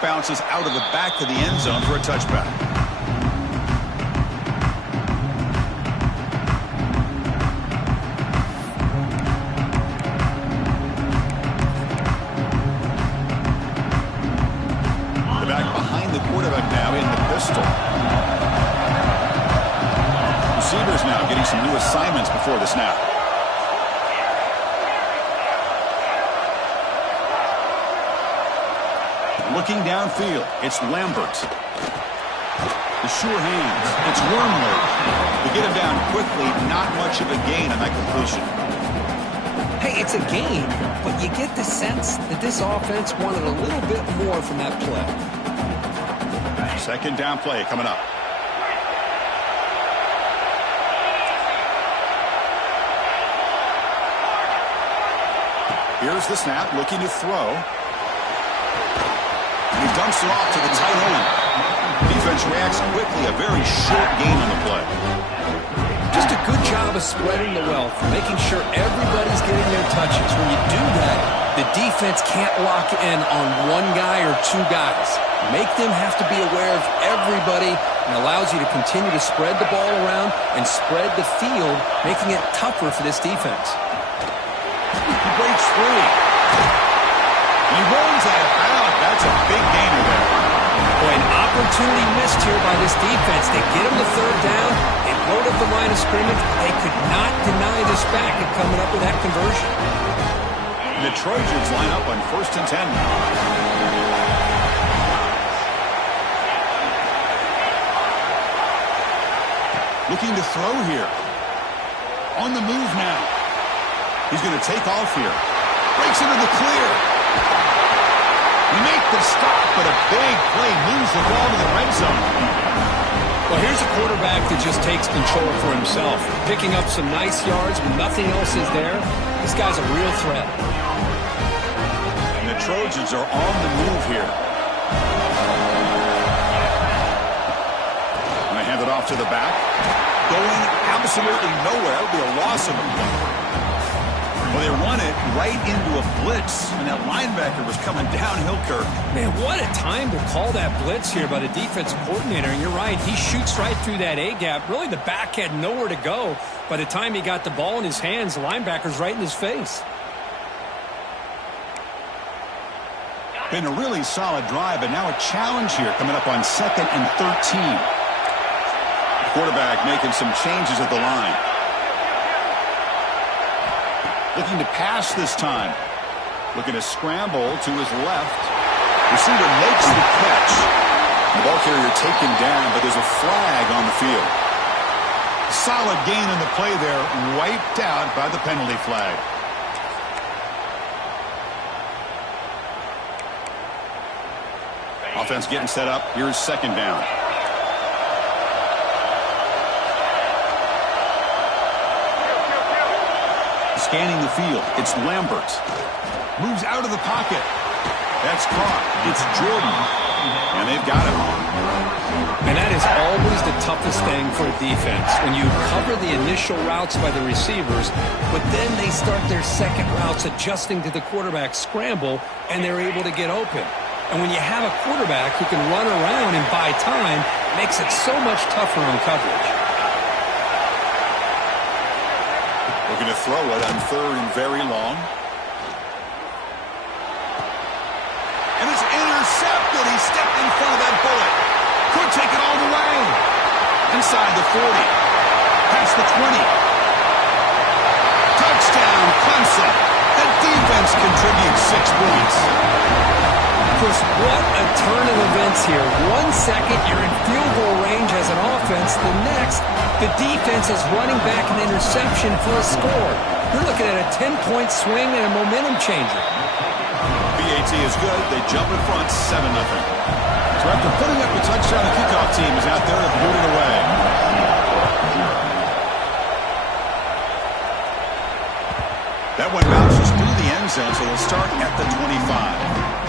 puck bounces out of the back of the end zone for a touchback. The back behind the quarterback now in the pistol. Receivers now getting some new assignments before the snap. Looking downfield, it's Lambert. The sure hands, it's Wormley. We get him down quickly, not much of a gain on that completion. Hey, it's a gain, but you get the sense that this offense wanted a little bit more from that play. Second down play coming up. Here's the snap, looking to throw. And he dumps it off to the tight end. Defense reacts quickly, a very short gain on the play. Just a good job of spreading the wealth, making sure everybody's getting their touches. When you do that, the defense can't lock in on one guy or two guys. Make them have to be aware of everybody, and allows you to continue to spread the ball around and spread the field, making it tougher for this defense. He breaks free. He runs out of bounds. That's a big gainer there. Boy, an opportunity missed here by this defense. They get him to third down. They load up the line of scrimmage. They could not deny this back of coming up with that conversion. The Trojans line up on 1st and 10 now. Looking to throw here. On the move now. He's going to take off here. Breaks into the clear. Make the stop, but a big play moves the ball to the red zone. Well, here's a quarterback that just takes control for himself. Picking up some nice yards when nothing else is there. This guy's a real threat. And the Trojans are on the move here. And they hand it off to the back. Going absolutely nowhere. It'll be a loss of a play. Well, they run it right into a blitz, and that linebacker was coming downhill, Kirk. Man, what a time to call that blitz here by the defensive coordinator. And you're right, he shoots right through that A-gap. Really, the back had nowhere to go. By the time he got the ball in his hands, the linebacker's right in his face. Been a really solid drive, but now a challenge here coming up on 2nd and 13. The quarterback making some changes at the line. Looking to pass this time. Looking to scramble to his left. Receiver makes the catch. The ball carrier taken down, but there's a flag on the field. Solid gain in the play there. Wiped out by the penalty flag. Offense getting set up. Here's 2nd down. Scanning the field, it's Lambert. Moves out of the pocket. That's caught. It's Jordan. And they've got him. And that is always the toughest thing for a defense. When you cover the initial routes by the receivers, but then they start their second routes adjusting to the quarterback scramble, and they're able to get open. And when you have a quarterback who can run around and buy time, it makes it so much tougher on coverage. Looking to throw it on 3rd and very long. And it's intercepted. He stepped in front of that bullet. Could take it all the way. Inside the 40. Past the 20. Touchdown, Clemson. That defense contributes 6 points. Chris, what a turn of events here. 1 second, you're in field goal range as an offense. The next, the defense is running back an interception for a score. You're looking at a 10-point swing and a momentum changer. BAT is good. They jump in front 7-0. So after putting up a touchdown, the kickoff team is out there to boot it away. That one bounces through the end zone, so they'll start at the 25.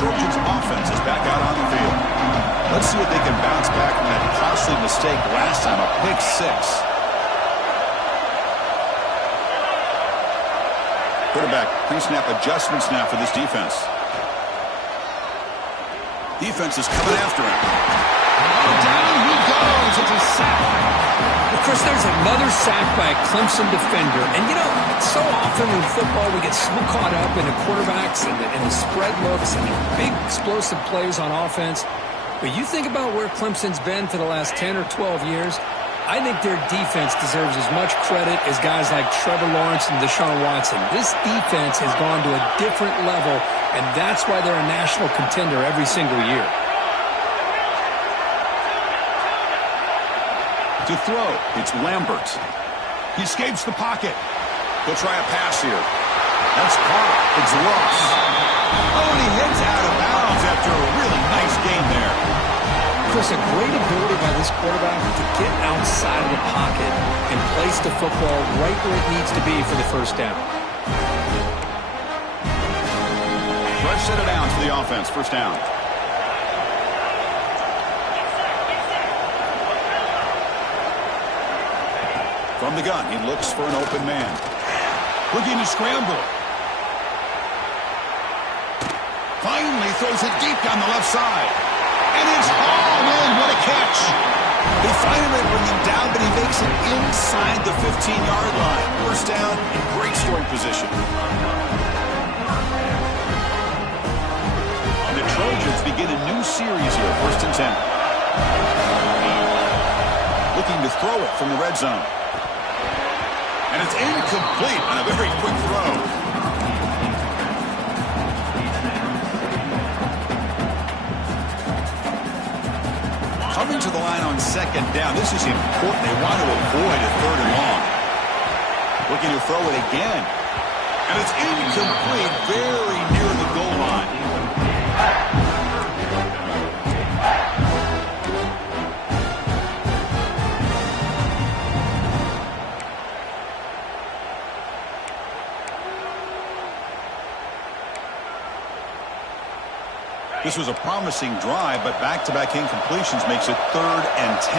Trojans offense is back Quarterback pre-snap adjustments now for this defense. Defense is coming after him. Down he goes. It's a sack. Well, Chris, there's another sack by a Clemson defender. And, you know, so often in football we get so caught up in the quarterbacks and the spread looks and the big explosive plays on offense. But you think about where Clemson's been for the last 10 or 12 years, I think their defense deserves as much credit as guys like Trevor Lawrence and Deshaun Watson. This defense has gone to a different level, and that's why they're a national contender every single year. To throw, it's Lambert. He escapes the pocket. He'll try a pass here. That's caught. It's lost. Oh, and he hits out of bounds after a really nice game there. Chris, a great ability by this quarterback to get outside of the pocket and place the football right where it needs to be for the first down. Fresh set of downs for the offense. First down. From the gun, he looks for an open man. Looking to scramble. Finally throws it deep down the left side. And it's hauled in. What a catch. They finally bring him down, but he makes it inside the 15-yard line. First down in great scoring position. And the Trojans begin a new series here. First and 10. Looking to throw it from the red zone. And it's incomplete on a very quick throw. Coming to the line on second down. This is important. They want to avoid a third and long. Looking to throw it again. And it's incomplete, very near the goal line. This was a promising drive, but back-to-back incompletions makes it 3rd and 10.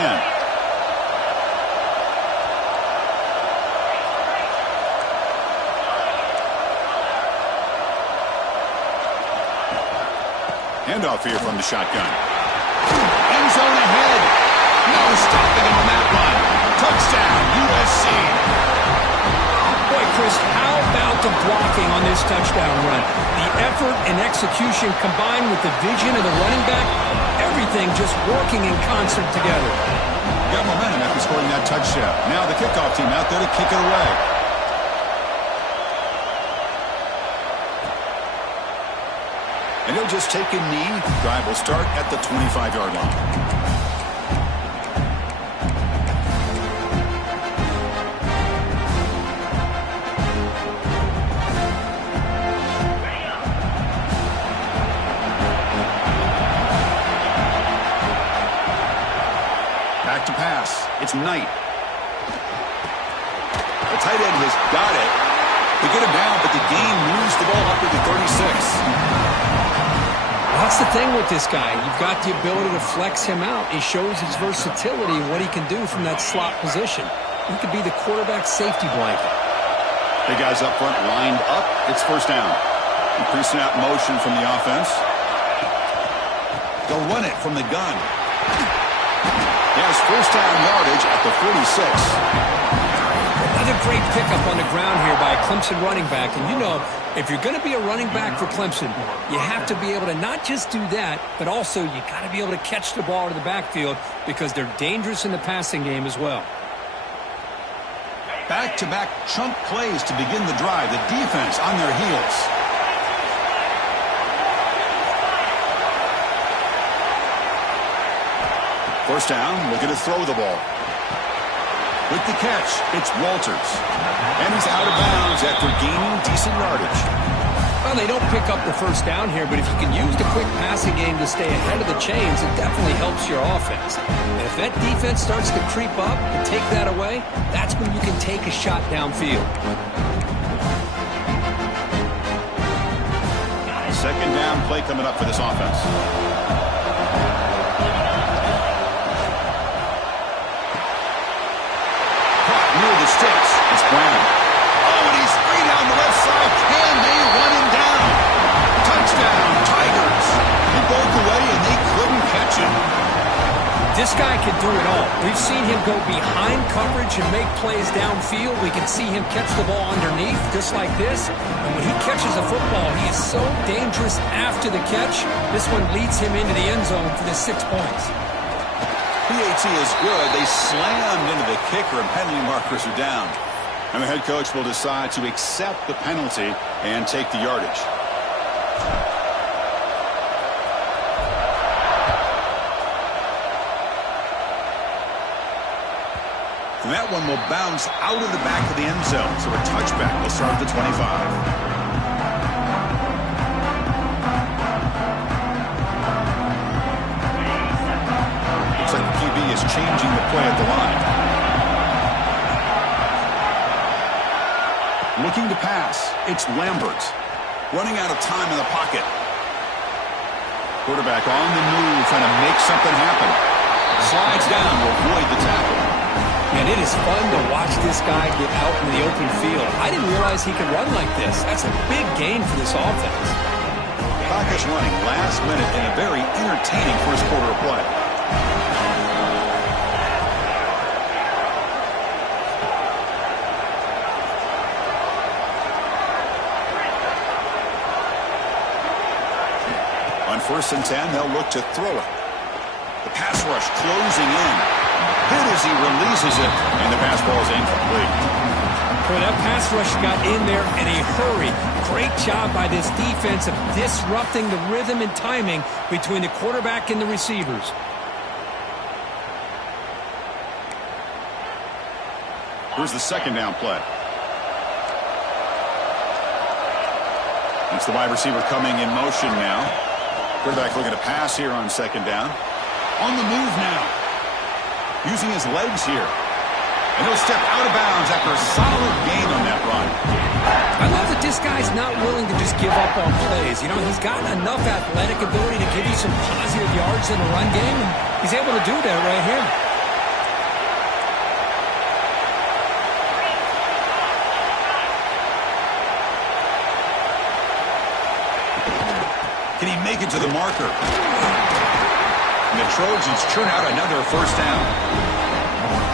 Handoff here from the shotgun. End zone ahead. No stopping him on that line. Touchdown, USC. Boy, Chris, how about the blocking on this touchdown run? The effort and execution combined with the vision of the running back, everything just working in concert together. Got momentum after scoring that touchdown. Now the kickoff team out there to kick it away. And he'll just take a knee. Drive will start at the 25-yard line. Back to pass. It's Knight. The tight end has got it. They get him down, but the gain moves the ball up to the 36. That's the thing with this guy. You've got the ability to flex him out. He shows his versatility and what he can do from that slot position. He could be the quarterback safety blanket. The guys up front lined up. It's first down. Pre-snap motion from the offense. They'll run it from the gun. He has first down yardage at the 46. Another great pickup on the ground here by a Clemson running back. And you know, if you're going to be a running back for Clemson, you have to be able to not just do that, but also you got to be able to catch the ball to the backfield because they're dangerous in the passing game as well. Back-to-back chunk plays to begin the drive. The defense on their heels. First down, looking to throw the ball. With the catch, it's Walters. And he's out of bounds after gaining decent yardage. Well, they don't pick up the first down here, but if you can use the quick passing game to stay ahead of the chains, it definitely helps your offense. And if that defense starts to creep up and take that away, that's when you can take a shot downfield. Second down play coming up for this offense. Near the sticks. It's Brown. Oh, and he's free down the left side. This guy can do it all. We've seen him go behind coverage and make plays downfield. We can see him catch the ball underneath, just like this. And when he catches a football, he is so dangerous after the catch. This one leads him into the end zone for the 6 points. PAT is good. They slammed into the kicker, and penalty markers are down. And the head coach will decide to accept the penalty and take the yardage. And that one will bounce out of the back of the end zone. So a touchback will start at the 25. Looks like the QB is changing the play at the line. Looking to pass. It's Lambert. Running out of time in the pocket. Quarterback on the move, trying to make something happen. Slides down to avoid the tackle. And it is fun to watch this guy get out in the open field. I didn't realize he could run like this. That's a big gain for this offense. Clock is running last minute in a very entertaining first quarter of play. On 1st and 10, they'll look to throw it. The pass rush closing in. Hit as he releases it, and the pass ball is incomplete. Boy, that pass rush got in there in a hurry. Great job by this defense of disrupting the rhythm and timing between the quarterback and the receivers. Here's the second down play. It's the wide receiver coming in motion now. Quarterback looking to pass here on second down. On the move now. Using his legs here. And he'll step out of bounds after a solid gain on that run. I love that this guy's not willing to just give up on plays. You know, he's got enough athletic ability to give you some positive yards in the run game, and he's able to do that right here. Can he make it to the marker? And the Trojans churn out another first down.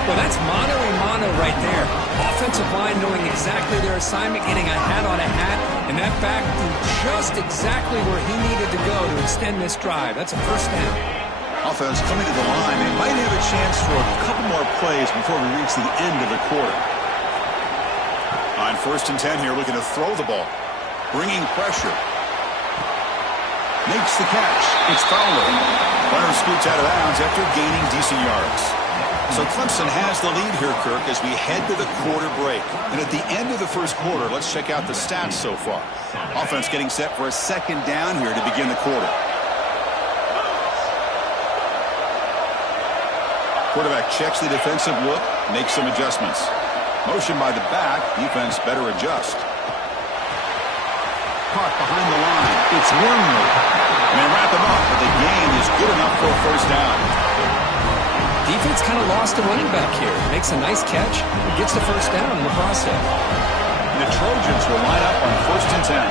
Well, that's mano-a-mano right there. Offensive line knowing exactly their assignment, getting a hat on a hat, and that back to just exactly where he needed to go to extend this drive. That's a first down. Offense coming to the line. They might have a chance for a couple more plays before we reach the end of the quarter. On 1st and 10 here, looking to throw the ball. Bringing pressure. Makes the catch. It's Fowler. Runner scoots out of bounds after gaining decent yards. So Clemson has the lead here, Kirk, as we head to the quarter break. And at the end of the first quarter, let's check out the stats so far. Offense getting set for a second down here to begin the quarter. Quarterback checks the defensive look, makes some adjustments. Motion by the back, defense better adjust. Caught behind the line. It's Wormley. And they wrap him up, but the gain is good enough for a first down. Defense kind of lost the running back here. Makes a nice catch and gets the first down in the process. And the Trojans will line up on 1st and 10.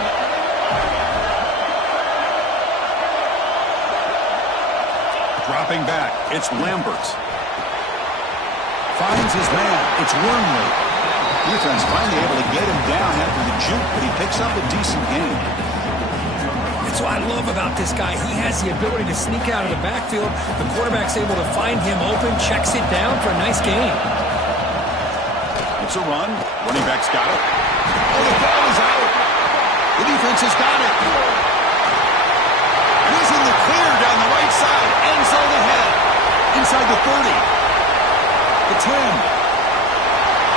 Dropping back, it's Lambert. Finds his man, it's Wormley. Defense finally able to get him down after the juke, but he picks up a decent gain. That's what I love about this guy. He has the ability to sneak out of the backfield. The quarterback's able to find him open, checks it down for a nice gain. It's a run. Running back's got it. Oh, the ball is out. The defense has got it. And he's in the clear down the right side. End zone ahead. Inside the 30. The 10.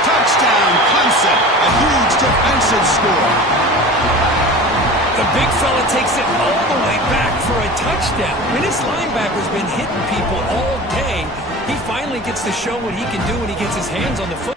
Touchdown, Clemson. A huge defensive score. The big fella takes it all the way back for a touchdown. I mean, this linebacker's been hitting people all day. He finally gets to show what he can do when he gets his hands on the football.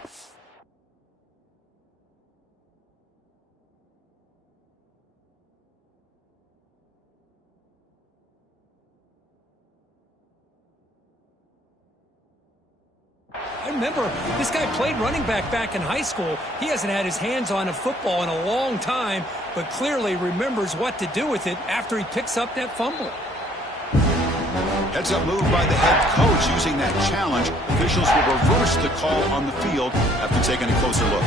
I remember this guy played running back in high school. He hasn't had his hands on a football in a long time, but clearly remembers what to do with it after he picks up that fumble. Heads-up move by the head coach using that challenge. Officials will reverse the call on the field after taking a closer look.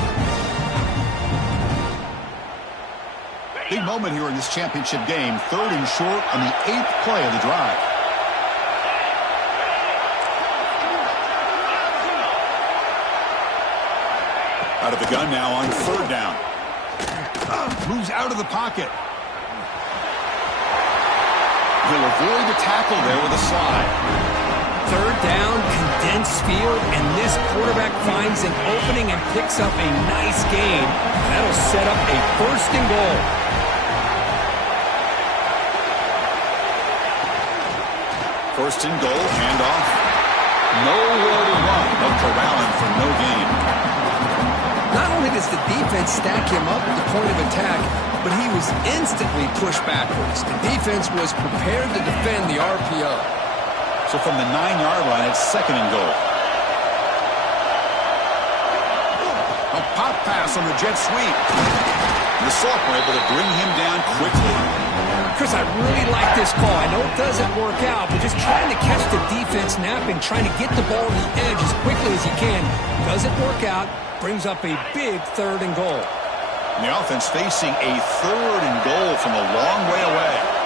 Big moment here in this championship game. 3rd and short on the 8th play of the drive. Out of the gun now on 3rd down. Moves out of the pocket. He'll avoid the tackle there with a slide. 3rd down, condensed field, and this quarterback finds an opening and picks up a nice gain. That'll set up a 1st and goal. First and goal, handoff. Nowhere to run, but corralling for no gain. Not only does the defense stack him up at the point of attack, but he was instantly pushed backwards. The defense was prepared to defend the RPO. So from the 9-yard line, it's 2nd and goal. A pop pass on the jet sweep. The Salk were able to bring him down quickly. Chris, I really like this call. I know it doesn't work out, but just trying to catch the defense napping, trying to get the ball to the edge as quickly as you can. Doesn't work out. Brings up a big 3rd and goal. And the offense facing a 3rd and goal from a long way away.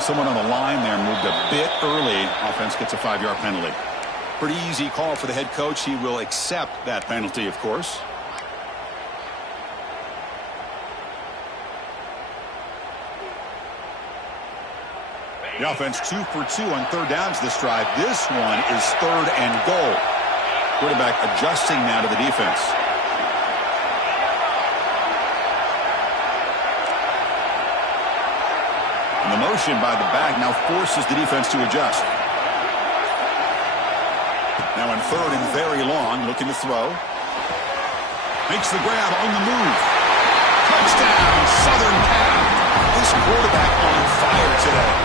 Someone on the line there moved a bit early. Offense gets a 5-yard penalty. Pretty easy call for the head coach. He will accept that penalty, of course. The offense 2 for 2 on 3rd downs this drive. This one is 3rd and goal. Quarterback adjusting now to the defense. And the motion by the back now forces the defense to adjust. Now in 3rd and very long, looking to throw. Makes the grab on the move. Touchdown, Southern Cal. This quarterback on fire today.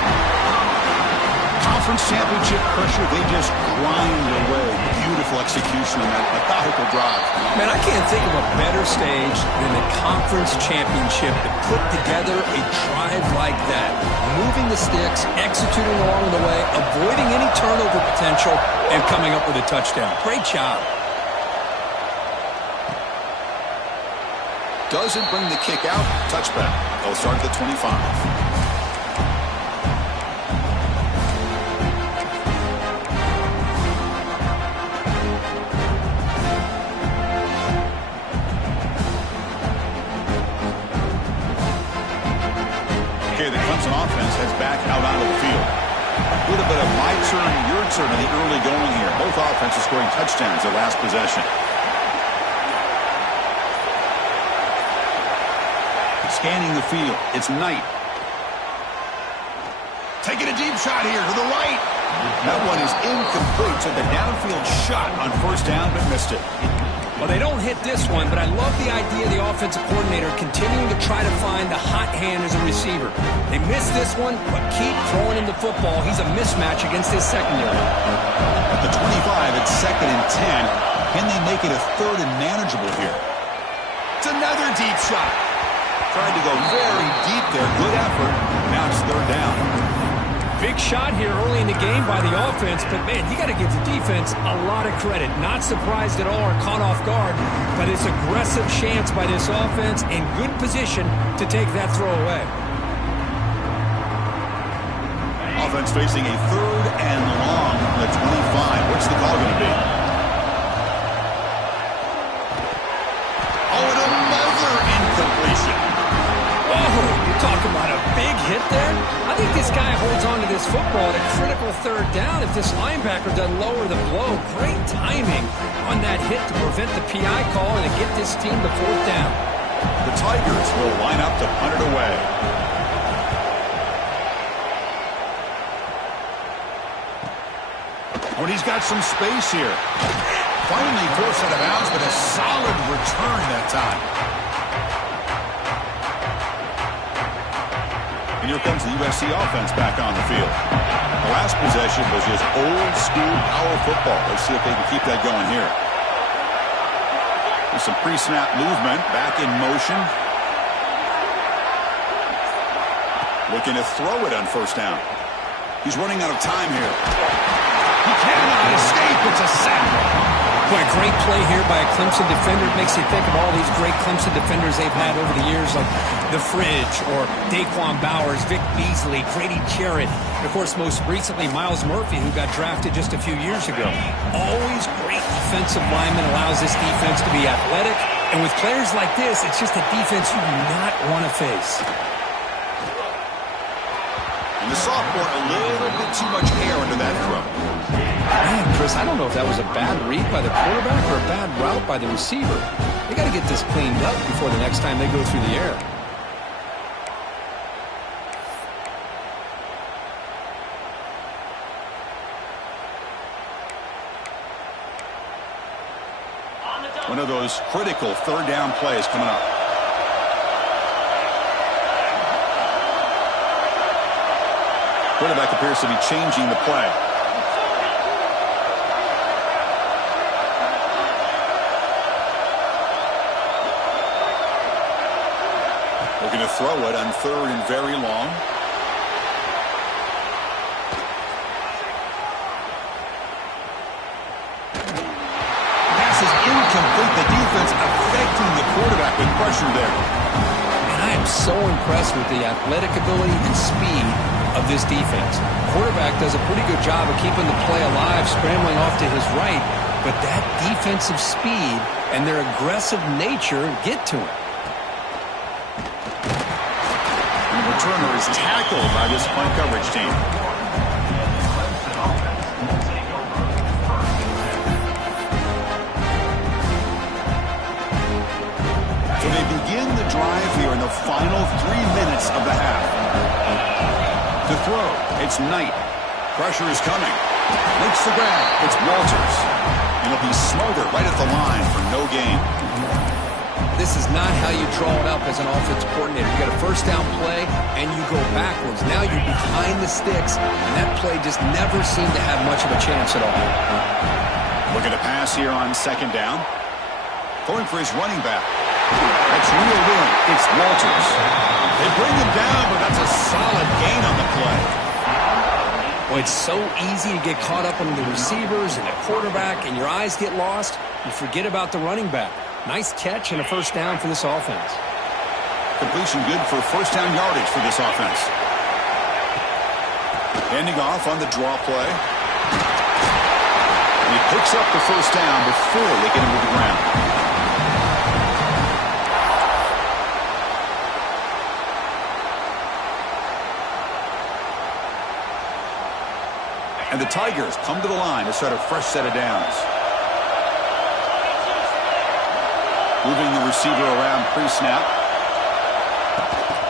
Conference championship pressure, they just grind away. Beautiful execution on that methodical drive. Man, I can't think of a better stage than the conference championship to put together a drive like that. Moving the sticks, executing along the way, avoiding any turnover potential, and coming up with a touchdown. Great job. Doesn't bring the kick out. Touchback. They'll start at the 25. The Clemson offense heads back out onto the field. A little bit of my turn, your turn in the early going here. Both offenses scoring touchdowns their last possession. Scanning the field. It's Knight. Taking a deep shot here to the right. That one is incomplete. Took a downfield shot on 1st down, but missed it. Well, they don't hit this one, but I love the idea of the offensive coordinator continuing to try to find the hot hand as a receiver. They missed this one, but keep throwing him the football. He's a mismatch against his secondary. At the 25, it's 2nd and 10. Can they make it a 3rd and manageable here? It's another deep shot. Tried to go very deep there. Good effort. Now it's 3rd down. Big shot here early in the game by the offense, but man, you got to give the defense a lot of credit. Not surprised at all or caught off guard, but it's aggressive chance by this offense in good position to take that throw away. Offense facing a 3rd and long from the 25. What's the call going to be? Oh, and another incompletion. Oh, you're talking about a big hit there? I think this guy holds on to this football at a critical 3rd down if this linebacker doesn't lower the blow. Great timing on that hit to prevent the PI call and to get this team to 4th down. The Tigers will line up to punt it away. when he's got some space here. Finally forced out of bounds, but a solid return that time. And here comes the USC offense back on the field. The last possession was just old-school power football. Let's see if they can keep that going here. There's some pre-snap movement, back in motion. Looking to throw it on first down. He's running out of time here. He cannot escape. It's a sack. Boy, a great play here by a Clemson defender. It makes you think of all these great Clemson defenders they've had over the years, like The Fridge or Daquan Bowers, Vic Beasley, Grady Jarrett, and, of course, most recently, Myles Murphy, who got drafted just a few years ago. Always great defensive lineman, allows this defense to be athletic. And with players like this, it's just a defense you do not want to face. And the sophomore, a little bit too much air into that throw. Man, Chris, I don't know if that was a bad read by the quarterback or a bad route by the receiver. They got to get this cleaned up before the next time they go through the air. One of those critical third down plays coming up. Quarterback appears to be changing the play. Looking to throw it on third and very long. Pass is incomplete. The defense affecting the quarterback with pressure there. And I am so impressed with the athletic ability and speed of this defense. Quarterback does a pretty good job of keeping the play alive, scrambling off to his right, but that defensive speed and their aggressive nature get to him. The returner is tackled by this punt coverage team. So they begin the drive here in the final 3 minutes of the half. To throw, it's Knight. Pressure is coming. Makes the grab. It's Walters. And he'll be smothered right at the line for no gain. This is not how you draw it up as an offensive coordinator. You got a first down play, and you go backwards. Now you're behind the sticks, and that play just never seemed to have much of a chance at all. Looking to pass here on second down. Going for his running back. That's reeled in. It's Walters. They bring him down, but that's a solid gain on the play. Well, it's so easy to get caught up in the receivers and the quarterback, and your eyes get lost. You forget about the running back. Nice catch and a first down for this offense. Completion good for first down yardage for this offense. Handing off on the draw play. And he picks up the first down before they get him to the ground. And the Tigers come to the line to start a fresh set of downs. Moving the receiver around pre-snap.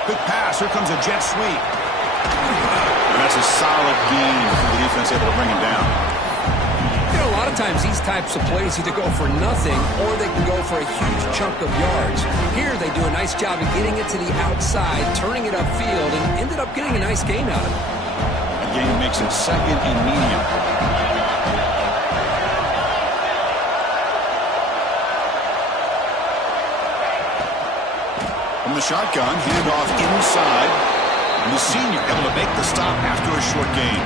Quick pass. Here comes a jet sweep. And that's a solid gain for the defense, able to bring him down. You know, a lot of times these types of plays either go for nothing or they can go for a huge chunk of yards. Here they do a nice job of getting it to the outside, turning it upfield, and ended up getting a nice gain out of it. Gain makes it second and medium. From the shotgun, handoff inside. And the senior able to make the stop after a short gain.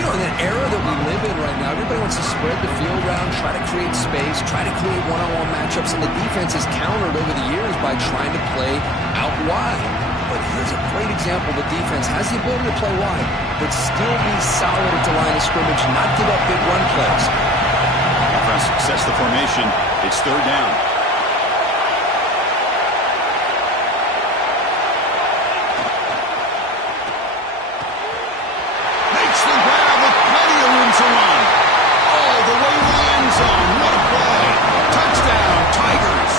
You know, in that era that we live in right now, everybody wants to spread the field around, try to create space, try to create one-on-one matchups, and the defense has countered over the years by trying to play out wide. But here's a great example. The defense has the ability to play wide, but still be solid at the line of scrimmage, not give up big run plays. Offense sets the formation. It's third down. Makes the grab with plenty of room to run. All the way to the end zone. What a play. Touchdown, Tigers.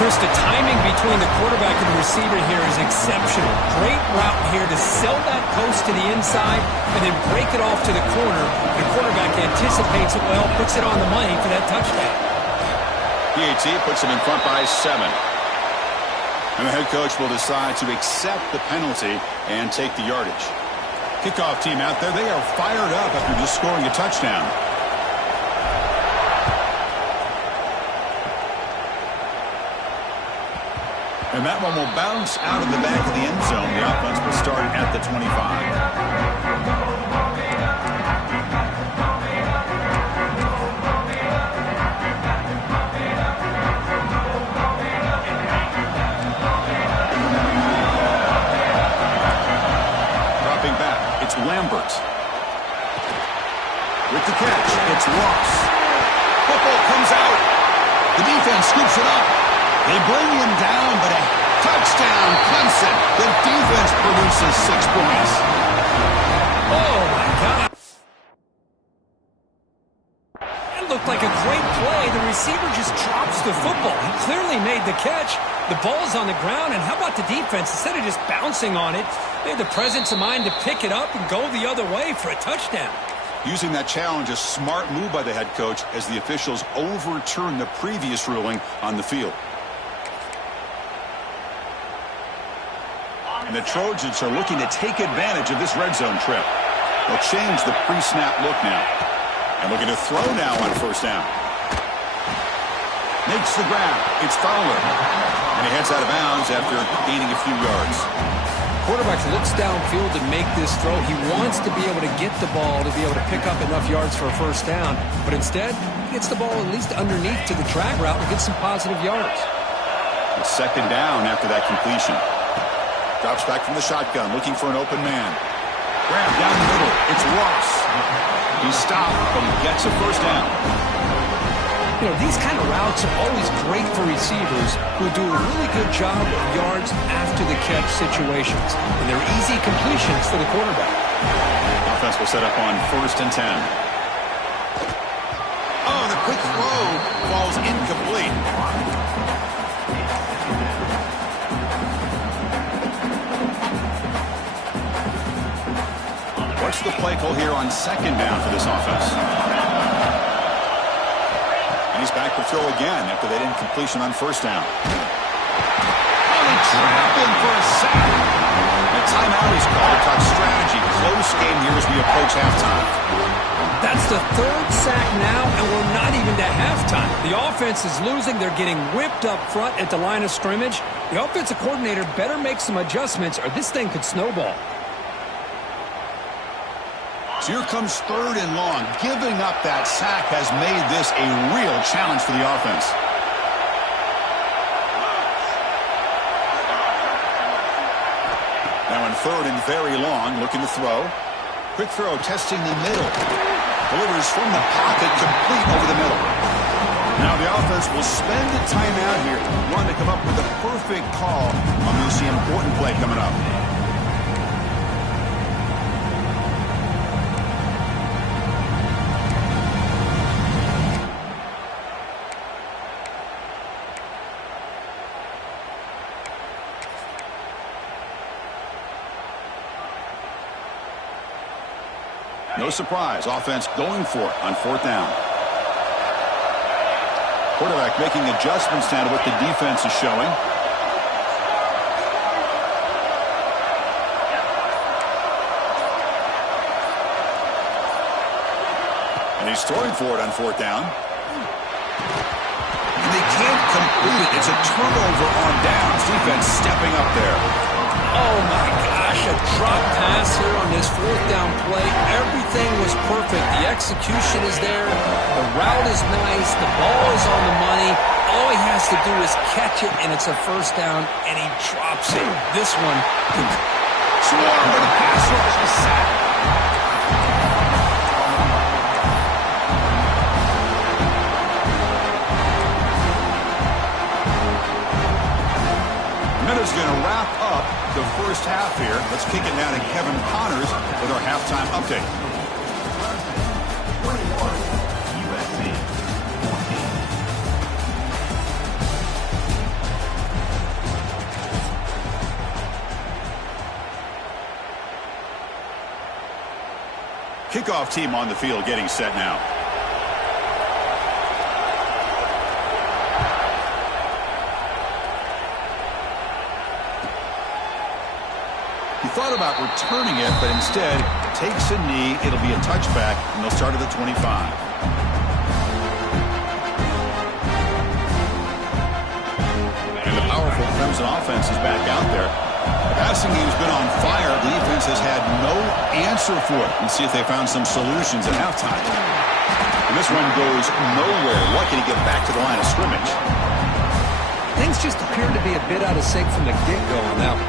Chris, the timing timing between the quarterback and the receiver here is exceptional. Great route here to sell that post to the inside and then break it off to the corner. The quarterback anticipates it well, puts it on the money for that touchdown. PAT puts him in front by 7. And the head coach will decide to accept the penalty and take the yardage. Kickoff team out there, they are fired up after just scoring a touchdown. And that one will bounce out of the back of the end zone. The offense will start at the 25. Dropping back, it's Lambert. With the catch, it's Ross. Football comes out. The defense scoops it up. They bring him down, but a touchdown, Clemson. The defense produces 6 points. Oh, my God. It looked like a great play. The receiver just drops the football. He clearly made the catch. The ball's on the ground, and how about the defense? Instead of just bouncing on it, they had the presence of mind to pick it up and go the other way for a touchdown. Using that challenge, a smart move by the head coach as the officials overturn the previous ruling on the field. And the Trojans are looking to take advantage of this red zone trip. They'll change the pre-snap look now. And looking to throw now on first down. Makes the grab. It's Fowler. And he heads out of bounds after gaining a few yards. Quarterback looks downfield to make this throw. He wants to be able to get the ball to be able to pick up enough yards for a first down. But instead, he gets the ball at least underneath to the drag route and gets some positive yards. It's second down after that completion. Drops back from the shotgun, looking for an open man. Grab down the middle. It's Ross. He's stopped, but he gets a first down. You know, these kind of routes are always great for receivers who do a really good job of yards after the catch situations. And they're easy completions for the quarterback. Offense will set up on 1st and 10. Oh, the quick throw falls incomplete. What's the play call here on second down for this offense? And he's back to throw again after that incompletion on first down. Oh, they trap him for a sack. The timeout is called to talk strategy. Close game here as we approach halftime. That's the 3rd sack now, and we're not even to halftime. The offense is losing. They're getting whipped up front at the line of scrimmage. The offensive coordinator better make some adjustments or this thing could snowball. So here comes 3rd and long. Giving up that sack has made this a real challenge for the offense. Now in 3rd and very long, looking to throw. Quick throw, testing the middle. Delivers from the pocket, complete over the middle. Now the offense will spend a timeout here. Want to come up with the perfect call on this important play coming up. No surprise, offense going for it on 4th down. Quarterback making adjustments now to what the defense is showing. And he's throwing for it on 4th down. And they can't complete it. It's a turnover on downs. Defense stepping up there. Oh, my gosh, a drop pass here on this 4th down play. Everything was perfect. The execution is there. The route is nice. The ball is on the money. All he has to do is catch it, and it's a first down, and he drops it. This one. Swarm with a pass rush to sack. Minutes going to wrap up the first half here. Let's kick it now to Kevin Connors with our halftime update. Kickoff team on the field getting set now. He thought about returning it, but instead takes a knee. It'll be a touchback, and they'll start at the 25. And the powerful Clemson offense is back out there. The passing game's been on fire. The defense has had no answer for it. Let's see if they found some solutions at halftime. And this one goes nowhere. Lucky to get back to the line of scrimmage. Things just appear to be a bit out of sync from the get-go. Now,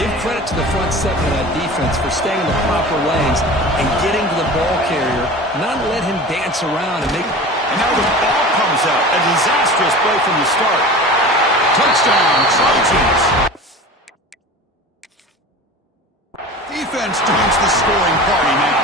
give credit to the front seven of that defense for staying in the proper lanes and getting to the ball carrier, not let him dance around and make... And now the ball comes out. A disastrous play from the start. Touchdown, Trojans. Defense joins the scoring party now.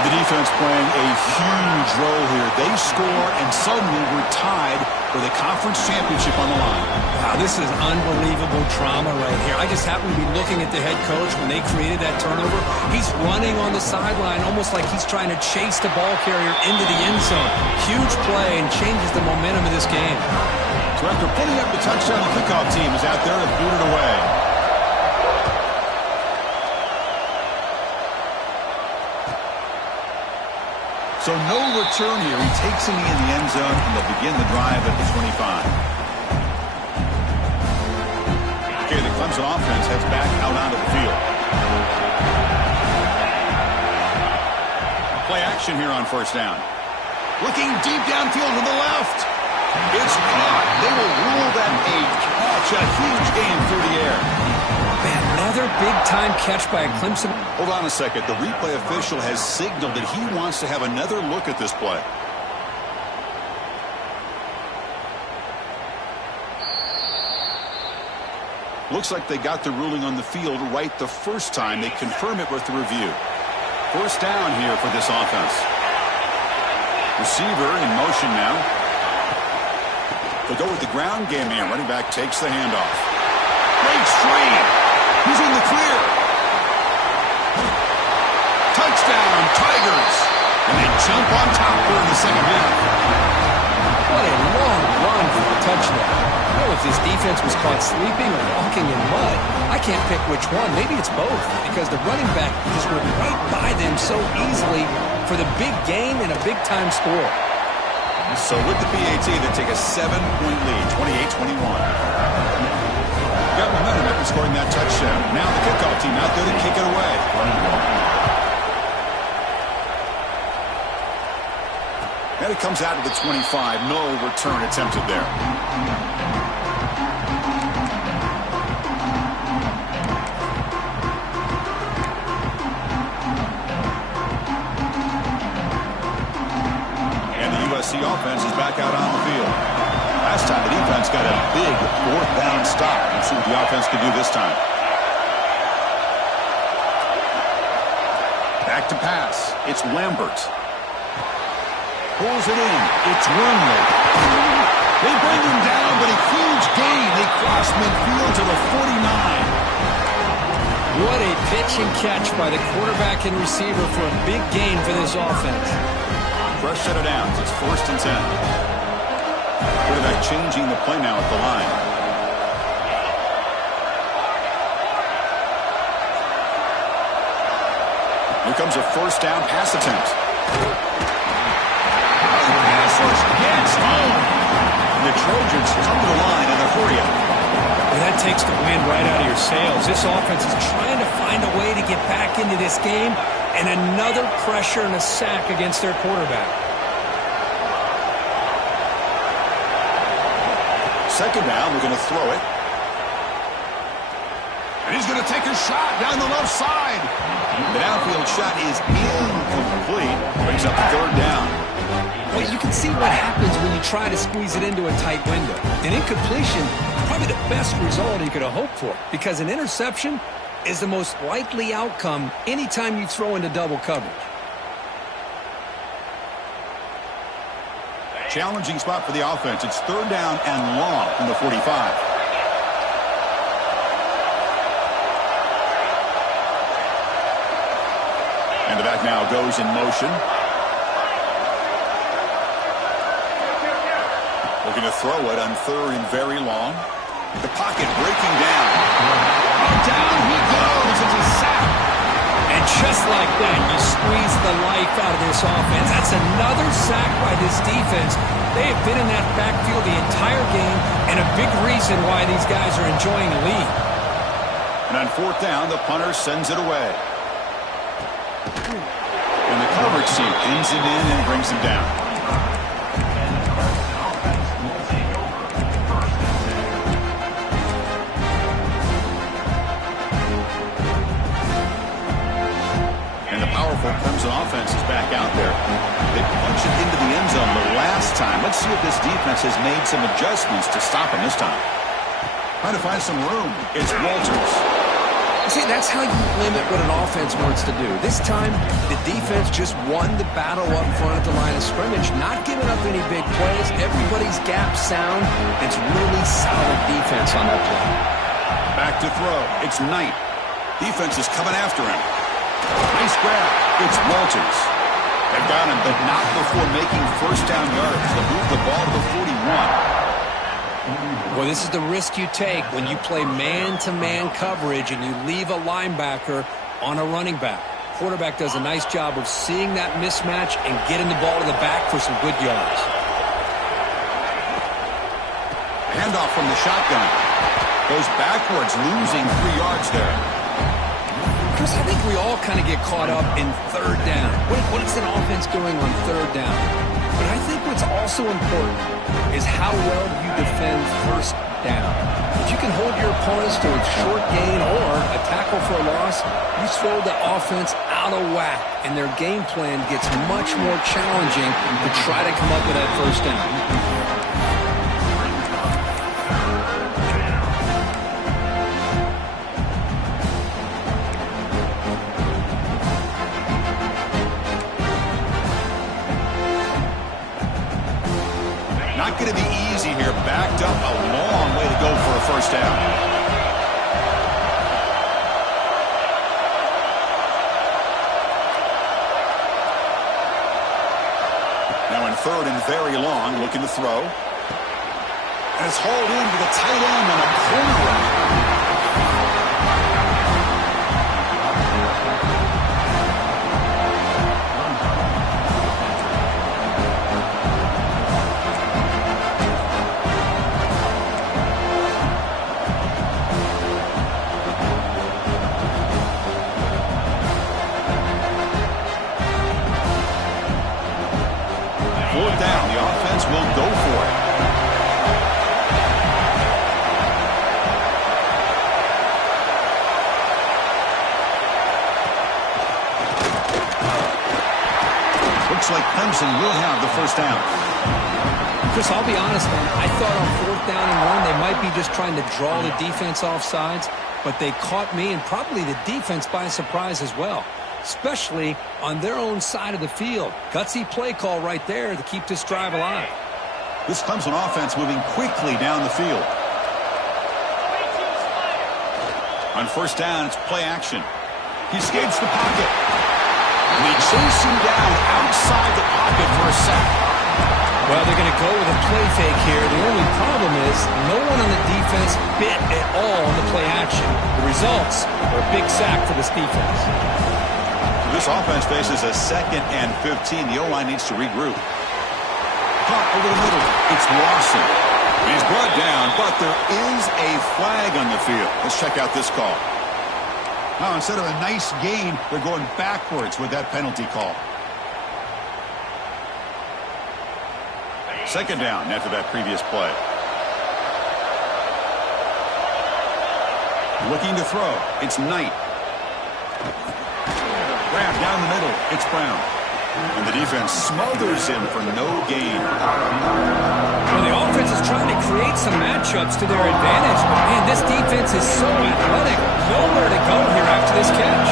The defense playing a huge role here. They score, and suddenly we're tied for the conference championship on the line. Wow, this is unbelievable trauma right here. I just happen to be looking at the head coach when they created that turnover. He's running on the sideline almost like he's trying to chase the ball carrier into the end zone. Huge play and changes the momentum of this game. So after putting up the touchdown, the kickoff team is out there to boot it away. So no return here. He takes a knee in the end zone, and they'll begin the drive at the 25. Okay, the Clemson offense heads back out onto the field. Play action here on first down. Looking deep downfield to the left. It's caught. They will rule that a catch. A huge gain through the air. Man, another big-time catch by a Clemson. Hold on a second. The replay official has signaled that he wants to have another look at this play. Looks like they got the ruling on the field right the first time. They confirm it with the review. First down here for this offense. Receiver in motion now. They go with the ground game here. Running back takes the handoff. Great screen. He's in the clear. Touchdown, Tigers. And they jump on top here in the second half. What a long run for a touchdown. I don't know if this defense was caught sleeping or walking in mud. I can't pick which one. Maybe it's both, because the running back just went right by them so easily for the big gain and a big-time score. So with the PAT, they take a 7-point lead, 28-21. Got momentum after scoring that touchdown. Now the kickoff team out there to kick it away. And it comes out to the 25. No return attempted there. And the USC offense is back out on the field. Last time the defense got a big fourth down stop. Let's see what the offense can do this time. Back to pass. It's Lambert. Pulls it in. It's Wormley. They bring him down, but a huge gain. They cross midfield to the 49. What a pitch and catch by the quarterback and receiver for a big gain for this offense. Fresh set of downs. It's 1st and 10. Quarterback changing the play now at the line. Here comes a first down pass attempt. Gets home. The Trojans come to the line in a hurry up. Well, that takes the wind right out of your sails. This offense is trying to find a way to get back into this game, and another pressure and a sack against their quarterback. Second down, we're going to throw it. And he's going to take a shot down the left side. The downfield shot is incomplete. Brings up the 3rd down. Well, you can see what happens when you try to squeeze it into a tight window. An incompletion, probably the best result you could have hoped for, because an interception is the most likely outcome anytime you throw into double coverage. Challenging spot for the offense. It's 3rd down and long from the 45. And the back Quarterback now goes in motion. Looking to throw it on 3rd and very long. The pocket breaking down. Down he goes. It's a sack. And just like that, you squeeze the life out of this offense. That's another sack by this defense. They have been in that backfield the entire game, and a big reason why these guys are enjoying a lead. And on 4th down, the punter sends it away. And the coverage team pins him in and brings him down. Clemson offense is back out there. They punched it into the end zone the last time. Let's see if this defense has made some adjustments to stop him this time. Trying to find some room. It's Walters. See, that's how you limit what an offense wants to do. This time, the defense just won the battle up front at the line of scrimmage, not giving up any big plays. Everybody's gap sound. It's really solid defense on that play. Back to throw. It's Knight. Defense is coming after him. Nice grab. It's Walters. They've got him, but not before making 1st down yards. They'll move the ball to the 41. Well, this is the risk you take when you play man-to-man coverage and you leave a linebacker on a running back. Quarterback does a nice job of seeing that mismatch and getting the ball to the back for some good yards. Handoff from the shotgun. Goes backwards, losing 3 yards there. Chris, I think we all kind of get caught up in 3rd down. What is an offense doing on 3rd down? But I think what's also important is how well you defend 1st down. If you can hold your opponents to a short gain or a tackle for a loss, you throw the offense out of whack, and their game plan gets much more challenging to try to come up with that 1st down. Not going to be easy here. Backed up a long way to go for a 1st down. Now in 3rd and very long, looking to throw. And it's hauled in to the tight end on a corner route. Down. The offense will go for it. Looks like Clemson will have the 1st down. Chris, I'll be honest, man. I thought on 4th down and 1, they might be just trying to draw the defense off sides, but they caught me and probably the defense by surprise as well, especially on their own side of the field. Gutsy play call right there to keep this drive alive. This Clemson offense moving quickly down the field. On 1st down, it's play action. He escapes the pocket. And they chase him down outside the pocket for a sack. Well, they're going to go with a play fake here. The only problem is no one on the defense bit at all on the play action. The results are a big sack for this defense. This offense faces a 2nd and 15. The O-line needs to regroup. Caught over the middle. It's Lawson. He's brought down, but there is a flag on the field. Let's check out this call. Now, instead of a nice gain, they're going backwards with that penalty call. 2nd down after that previous play. Looking to throw. It's Knight. Grab down the middle. It's Brown. And the defense smothers him for no gain. Well, the offense is trying to create some matchups to their advantage. But, man, this defense is so athletic. Nowhere to go here after this catch.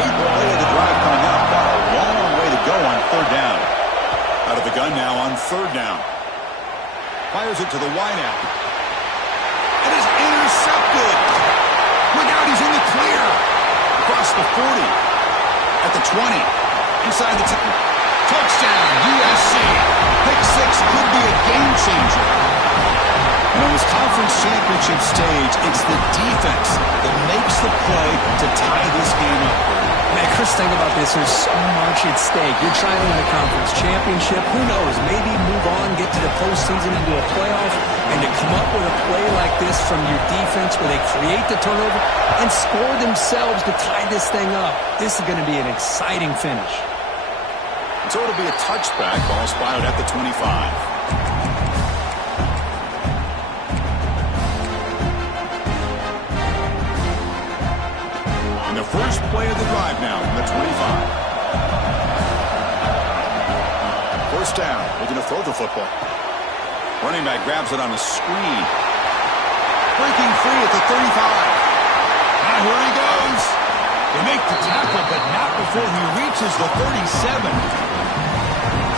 8th play of the drive coming up. Got a long way to go on 3rd down. Out of the gun now on 3rd down. Fires it to the wideout. It is intercepted. Look out, he's in the clear. Across the 40. At the 20. Inside the 10. Touchdown, USC. Pick six could be a game changer. And on this conference championship stage, it's the defense that makes the play to tie this game up. Man, Chris, think about this. There's so much at stake. You're trying to win a conference championship. Who knows? Maybe move on, get to the postseason, into a playoff, and to come up with a play like this from your defense where they create the turnover and score themselves to tie this thing up. This is going to be an exciting finish. So it'll be a touchback. Ball spotted at the 25. And the first play of the drive now from the 25. First down, looking to throw the football. Running back grabs it on a screen. Breaking free at the 35. And here he goes. They make the tackle, but not before he reaches the 37.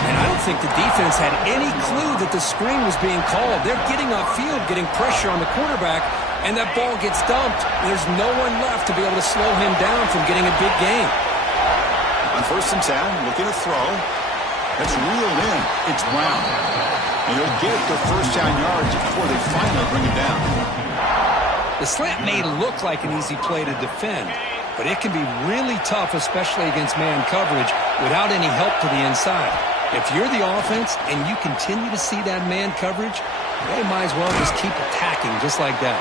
And I don't think the defense had any clue that the screen was being called. They're getting upfield, getting pressure on the quarterback, and that ball gets dumped. There's no one left to be able to slow him down from getting a big gain. On 1st and 10, looking to throw. That's reeled in. It's Brown. And he'll get the first down yards before they finally bring him down. The slant may look like an easy play to defend, but it can be really tough, especially against man coverage, without any help to the inside. If you're the offense and you continue to see that man coverage, they might as well just keep attacking just like that.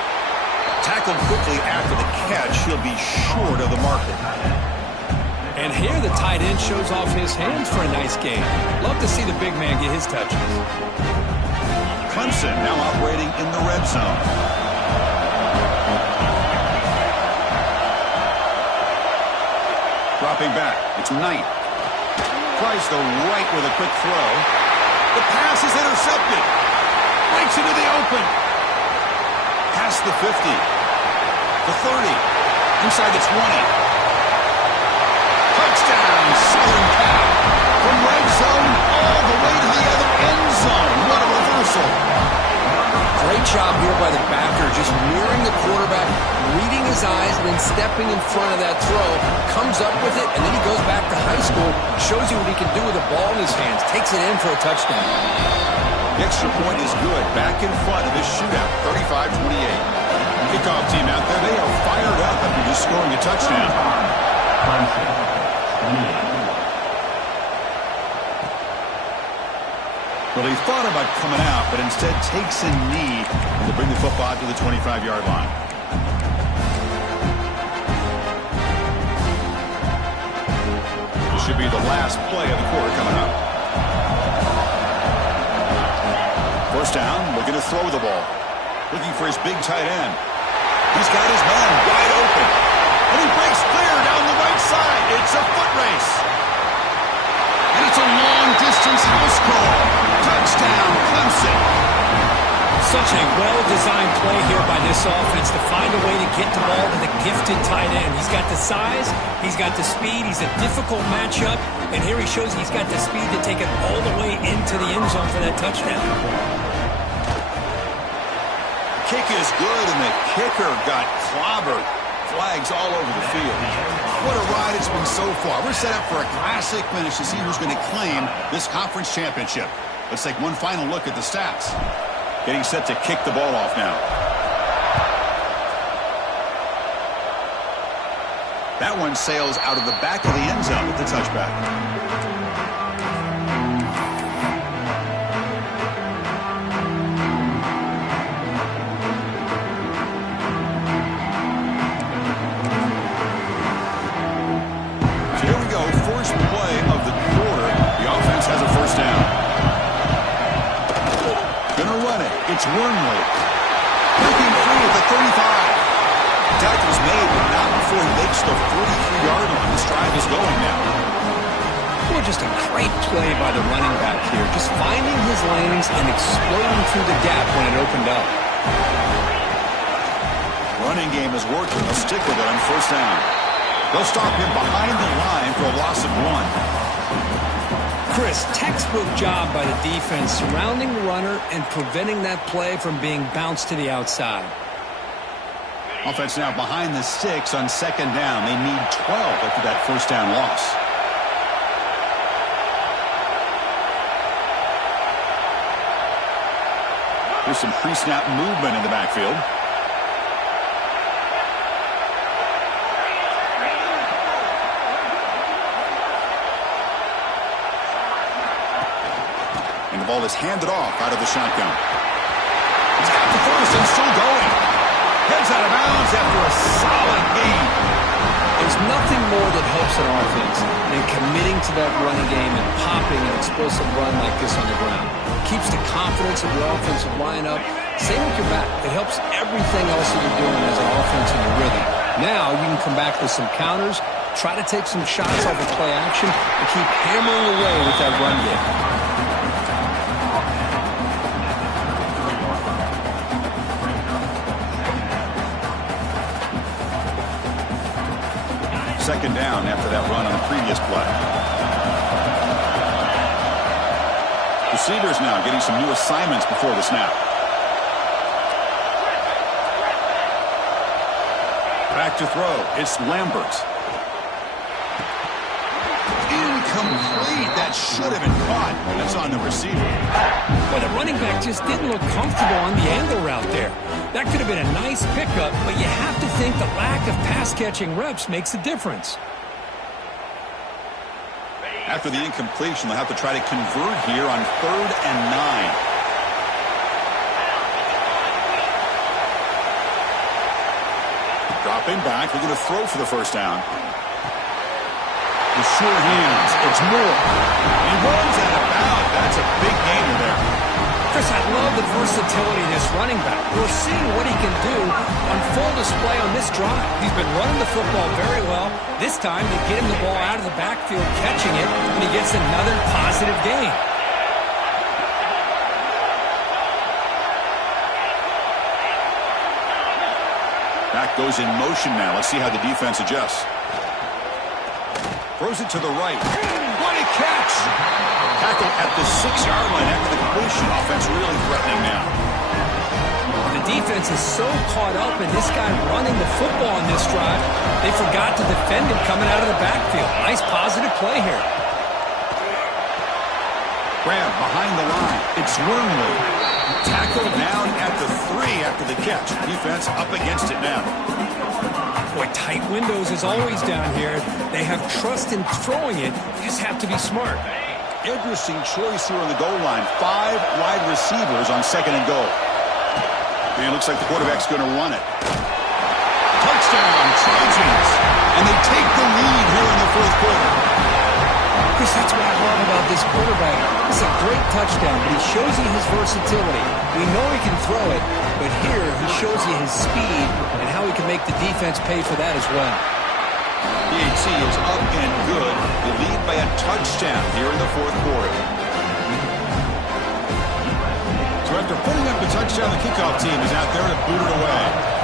Tackled quickly after the catch, he'll be short of the marker. And here the tight end shows off his hands for a nice game. Love to see the big man get his touches. Clemson now operating in the red zone. Dropping back, it's Knight. Tries the right with a quick throw. The pass is intercepted. Breaks into the open. Past the 50. The 30. Inside the 20. Touchdown, Southern Cal. From red zone all the way to the other end zone. What a reversal. Great job here by the backer, just mirroring the quarterback, reading his eyes, and then stepping in front of that throw, comes up with it, and then he goes back to high school, shows you what he can do with the ball in his hands, takes it in for a touchdown. The extra point is good. Back in front of this shootout, 35-28. Kickoff team out there, they are fired up after just scoring a touchdown. Well, he thought about coming out, but instead takes a knee to bring the football to the 25-yard line. This should be the last play of the quarter coming up. First down, looking to throw the ball. Looking for his big tight end. He's got his man wide open. And he breaks clear down the right side. It's a foot race. And it's a long-distance house call. Touchdown, Clemson. Such a well-designed play here by this offense to find a way to get the ball to the gifted tight end. He's got the size, he's got the speed, he's a difficult matchup, and here he shows he's got the speed to take it all the way into the end zone for that touchdown. Kick is good, and the kicker got clobbered. Flags all over the field. What a ride it's been so far. We're set up for a classic finish to see who's going to claim this conference championship. Let's take one final look at the stats. Getting set to kick the ball off now. That one sails out of the back of the end zone with the touchback. It's Wormley. Breaking free at the 35. Tackle's made, but not before he makes the 43-yard line. This drive is going now. Well, just a great play by the running back here. Just finding his lanes and exploding through the gap when it opened up. Running game is working. They'll stick with it on first down. They'll stop him behind the line for a loss of 1. Chris, textbook job by the defense surrounding the runner and preventing that play from being bounced to the outside. Offense now behind the 6 on second down. They need 12 after that first down loss. There's some pre-snap movement in the backfield. And the ball is handed off out of the shotgun. He's got the first and still going. Heads out of bounds after a solid gain. There's nothing more that helps an offense than committing to that running game and popping an explosive run like this on the ground. Keeps the confidence of your offensive lineup. Same with your back. It helps everything else that you're doing as an offense in your rhythm. Now you can come back with some counters, try to take some shots off of play action, and keep hammering away with that run game. Second down after that run on the previous play. Receivers now getting some new assignments before the snap. Back to throw. It's Lambert. Incomplete. That should have been caught. That's on the receiver. Well, the running back just didn't look comfortable on the angle route there. That could have been a nice pickup, but you have to think the lack of pass-catching reps makes a difference. After the incompletion, they'll have to try to convert here on 3rd and 9. Dropping back, looking to throw for the first down. With sure hands, it's Moore. He runs out of bounds. That's a big gainer there. Chris, I love the versatility of this running back. We're seeing what he can do on full display on this drive. He's been running the football very well. This time, they get him the ball out of the backfield, catching it, and he gets another positive gain. Back goes in motion now. Let's see how the defense adjusts. Throws it to the right. What a catch! Tackle at the 6-yard line after the completion. Offense really threatening now. The defense is so caught up in this guy running the football on this drive, they forgot to defend him coming out of the backfield. Nice positive play here. Grab behind the line. It's Wormley. Tackled down at the 3 after the catch. Defense up against it now. Boy, tight windows is always down here. They have trust in throwing it. You just have to be smart. Interesting choice here on the goal line. 5 wide receivers on 2nd and goal. And it looks like the quarterback's going to run it. Touchdown, Trojans. And they take the lead here in the 4th quarter. Chris, that's what I love about this quarterback. It's a great touchdown, but he shows you his versatility. We know he can throw it, but here he shows you his speed and how he can make the defense pay for that as well. PAT is up and good. They lead by a touchdown here in the 4th quarter. So after putting up the touchdown, the kickoff team is out there to boot it away.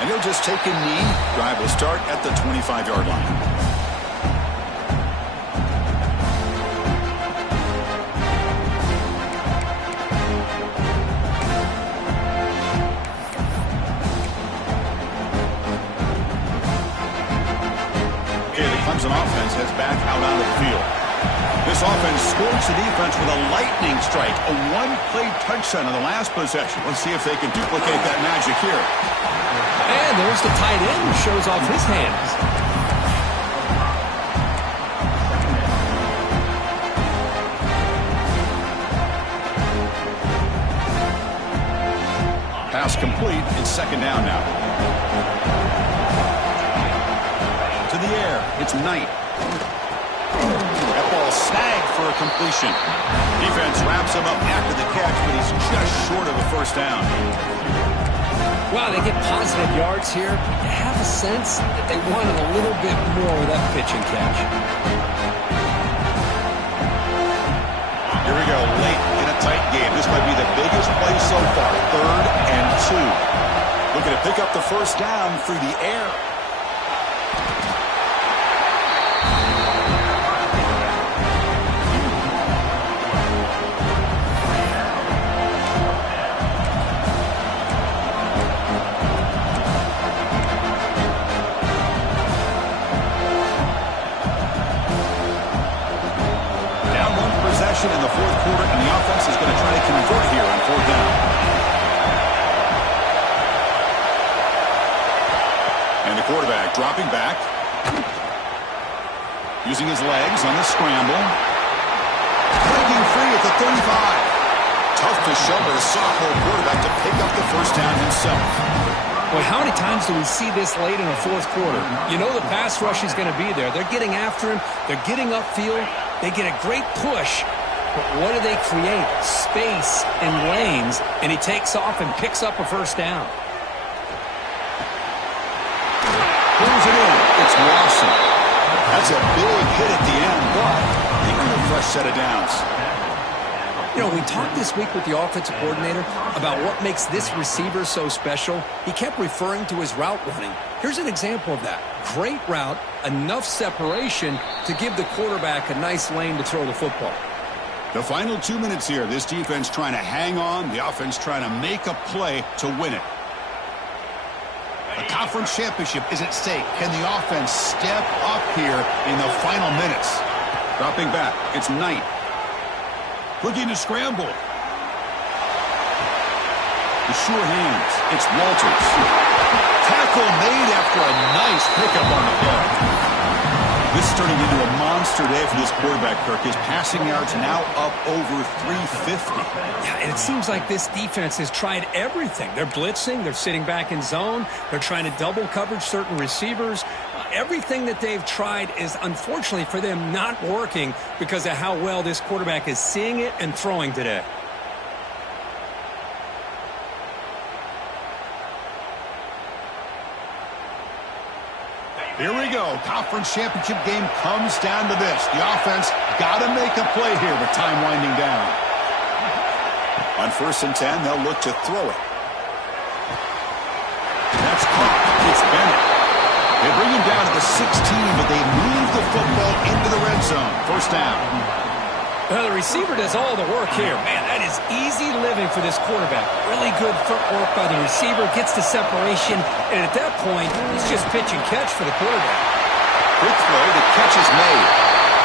And he'll just take a knee. Drive will start at the 25-yard line. Okay, the Clemson offense heads back out on the field. This offense scores the defense with a lightning strike, a one-play touchdown on the last possession. Let's see if they can duplicate that magic here. And there's the tight end who shows off his hands. Pass complete. It's 2nd down now. To the air. It's Knight. That ball snagged for a completion. Defense wraps him up after the catch, but he's just short of a first down. Wow, they get positive yards here. You have a sense that they wanted a little bit more with that pitch and catch. Here we go, late in a tight game. This might be the biggest play so far. 3rd and 2. Looking to pick up the first down through the air. fourth quarter, and the offense is going to try to convert here on fourth down. And the quarterback dropping back. Using his legs on the scramble. Breaking free at the 35. Tough to show by the sophomore quarterback to pick up the first down himself. Well, how many times do we see this late in the fourth quarter? You know the pass rush is going to be there. They're getting after him. They're getting upfield. They get a great push. But what do they create? Space and lanes. And he takes off and picks up a first down. Pulls it in. It's Lawson. That's a big hit at the end, but they earn a fresh set of downs. You know, we talked this week with the offensive coordinator about what makes this receiver so special. He kept referring to his route running. Here's an example of that. Great route, enough separation to give the quarterback a nice lane to throw the football. The final 2 minutes here. This defense trying to hang on. The offense trying to make a play to win it. A conference championship is at stake. Can the offense step up here in the final minutes? Dropping back. It's Knight. Looking to scramble. The sure hands. It's Walters. Tackle made after a nice pickup on the play. This is turning into a monster day for this quarterback, Kirk. His passing yards now up over 350. Yeah, and it seems like this defense has tried everything. They're blitzing. They're sitting back in zone. They're trying to double coverage certain receivers. Everything that they've tried is, unfortunately for them, not working because of how well this quarterback is seeing it and throwing today. Here we go. Conference championship game comes down to this. The offense got to make a play here with time winding down. On 1st and 10, they'll look to throw it. That's caught. It's Bennett. They bring him down to the 16, but they move the football into the red zone. First down. Well, the receiver does all the work here. Man, that is easy living for this quarterback. Really good footwork by the receiver. Gets the separation. And at that point, it's just pitch and catch for the quarterback. Quick throw. The catch is made.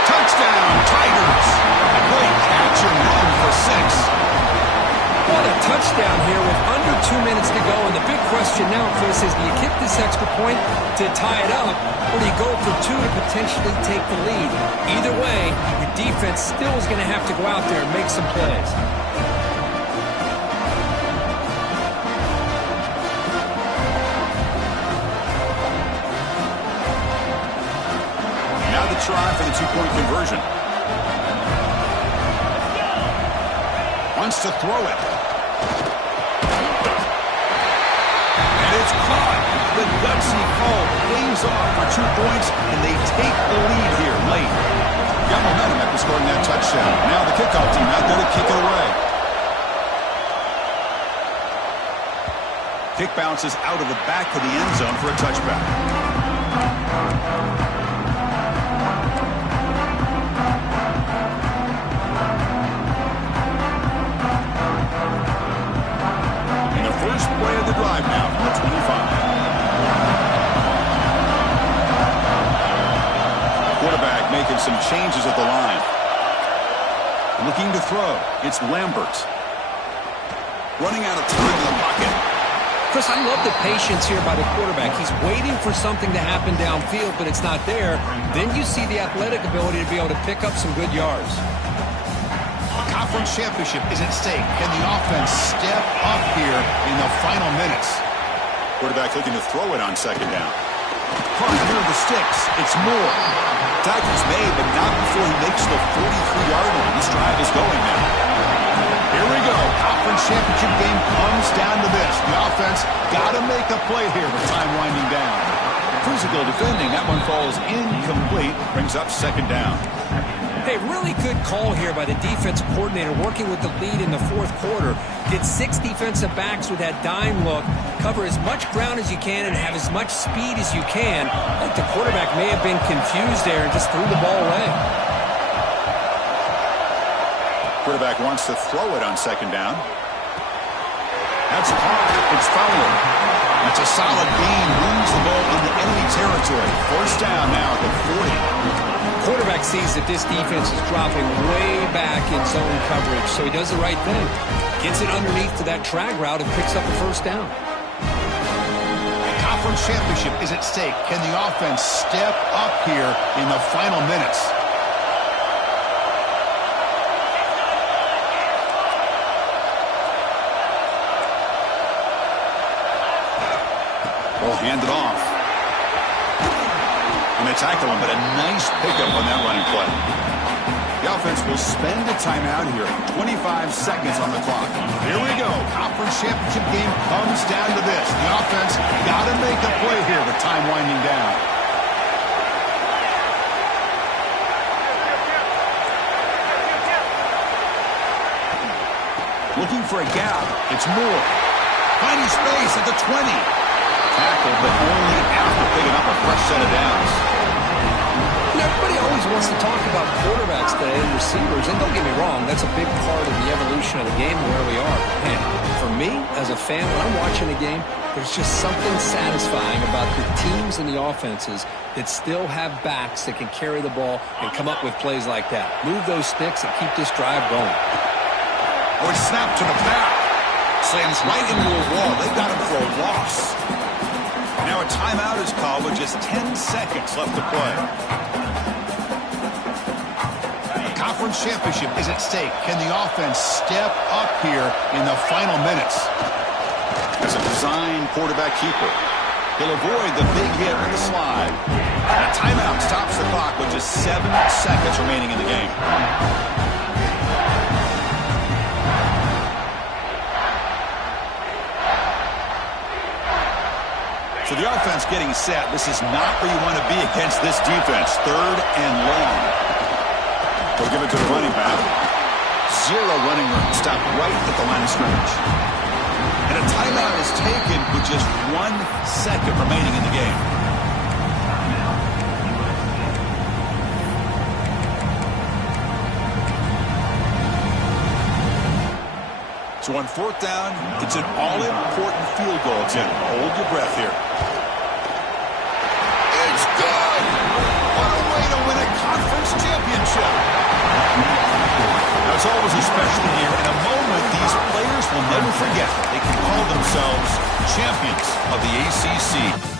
Touchdown, Tigers. A great catch and run for 6. What a touchdown here with under 2 minutes to go. And the big question now, Chris, is do you kick this extra point to tie it up, or do you go for 2 to potentially take the lead? Either way, your defense still is going to have to go out there and make some plays. Now the try for the 2-point conversion. Wants to throw it. And it's caught. The gutsy call pays off for 2 points, and they take the lead here late. Got momentum after scoring that touchdown. Now the kickoff team out there to kick it away. Kick bounces out of the back of the end zone for a touchback. First play of the drive now from the 25. Quarterback making some changes at the line. Looking to throw. It's Lambert. Running out of time in the pocket. Chris, I love the patience here by the quarterback. He's waiting for something to happen downfield, but it's not there. Then you see the athletic ability to be able to pick up some good yards. Conference championship is at stake. Can the offense step up here in the final minutes? Quarterback looking to throw it on 2nd down. Caught near the sticks. It's Moore. Tackle's made, but not before he makes the 43-yard line. This drive is going now. Here we go. Conference championship game comes down to this. The offense got to make a play here with time winding down. Physical defending. That one falls incomplete. Brings up 2nd down. Hey, really good call here by the defense coordinator working with the lead in the fourth quarter. Get 6 defensive backs with that dime look. Cover as much ground as you can and have as much speed as you can. I think the quarterback may have been confused there and just threw the ball away. Quarterback wants to throw it on 2nd down. That's caught. It's Fowler. That's a solid gain. Moves the ball into enemy territory. First down now at the 40. quarterback sees that this defense is dropping way back in zone coverage, so he does the right thing. Gets it underneath to that drag route and picks up a first down. The conference championship is at stake. Can the offense step up here in the final minutes? Well, hand it off. And they tackle him, but a nice pickup on that running play. The offense will spend a timeout here. 25 seconds on the clock. Here we go. Conference championship game comes down to this. The offense got to make a play here with time winding down. Looking for a gap. It's Moore. Finding space at the 20. Tackled, but only after picking up a fresh set of downs. Everybody always wants to talk about quarterbacks today and receivers, and don't get me wrong, that's a big part of the evolution of the game and where we are. Man, for me, as a fan, when I'm watching a game, there's just something satisfying about the teams and the offenses that still have backs that can carry the ball and come up with plays like that. Move those sticks and keep this drive going. Oh, it's snapped to the back. Slams right into a wall. They got him for a loss. Now a timeout is called with just 10 seconds left to play. Conference championship is at stake. Can the offense step up here in the final minutes? As a design quarterback keeper, he'll avoid the big hit on the slide. And a timeout stops the clock with just 7 seconds remaining in the game. So the offense getting set. This is not where you want to be against this defense. 3rd and long. They'll give it to the running back. 0 running room. Stop right at the line of scrimmage. And a timeout is taken with just 1 second remaining in the game. So on 4th down, it's an all-important field goal attempt. Hold your breath here. It's good! What a way to win a conference championship! Now, it's always a special year and a moment these players will never forget. They can call themselves champions of the ACC.